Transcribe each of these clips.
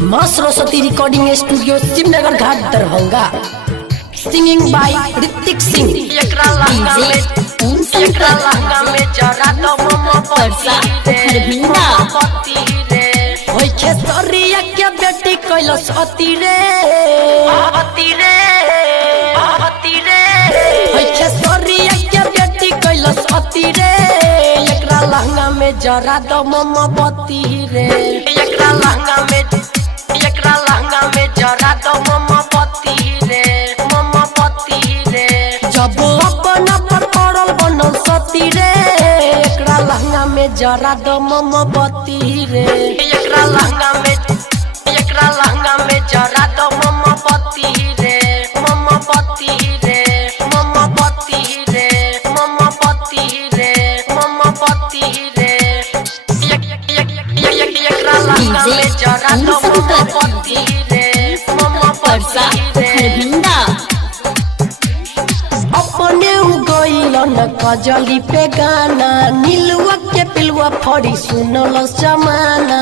मां Saraswati recording studio Shivnagar Ghat Darbhanga. Singing by Hrithik Singh. खेसरिया के बेटी कैलस अति रे खेसरिया के बेटी कैलस अति रे एकरा लहंगा में जरा दो मोमबत्ती रे एकरा लहंगा में जरा दो मोमबत्ती रे जब अपना पर पड़ल बनल सती रे एकरा लहंगा में जरा दो मोमबत्ती रे एकरा लहंगा में जरा दो मोमबत्ती रे एकरा लहंगा में जरा दो मोमबत्ती रे अपने उगइल न कजली पे गाना नीलुआ के पिलुआ फड़ी सुनल जमाना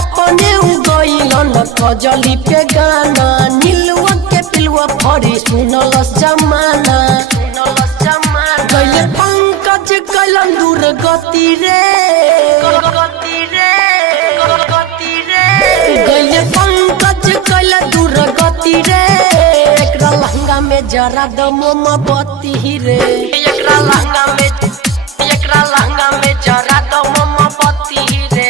अपने उगइल न कजली पे गाना नीलुआ के पिलुआ फड़ी सुनल जमाना गइले पंकज कैलन दूर गति रे गइले पंकज कैलन दूर गति रे एकरा लहंगा में जरा दो मोमबत्ती रे एकरा लहंगा में जरा दो मोमबत्ती रे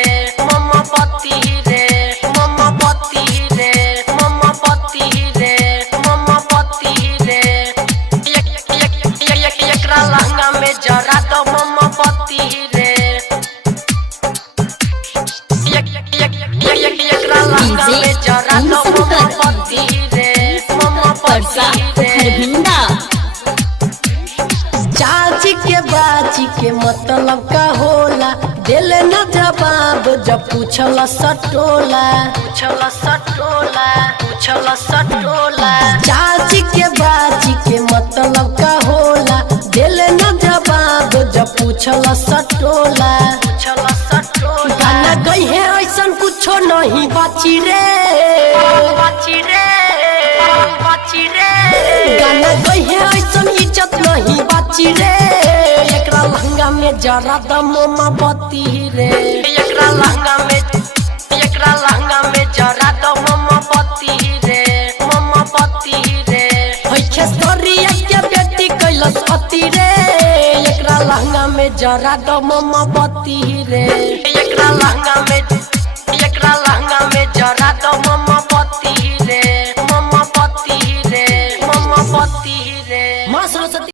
एकरा लहंगा में जरा दो मोमबत्ती रे एकरा लहंगा में जरा दो मोमबत्ती रे चाची के बाची के मतलब का होला दिल न जवाब जब पूछल सटोला चाची के बाची के मतलब का होला दिल न जवाब जब पूछल सटोला गाना गई है ऐसन कुछो नहीं बाची रे गाना गई है ऐसन इज्जत नहीं बाची रे एकरा लहंगा में जरा दो मोमबत्ती रे एकरा लहंगा में जरा दो मोमबत्ती रे खेसरिया के बेटी कैलस अति रे एकरा लहंगा में जरा दो मोमबत्ती रे एकरा लहंगा में जरा दो मोमबत्ती रे मां सरस्वती।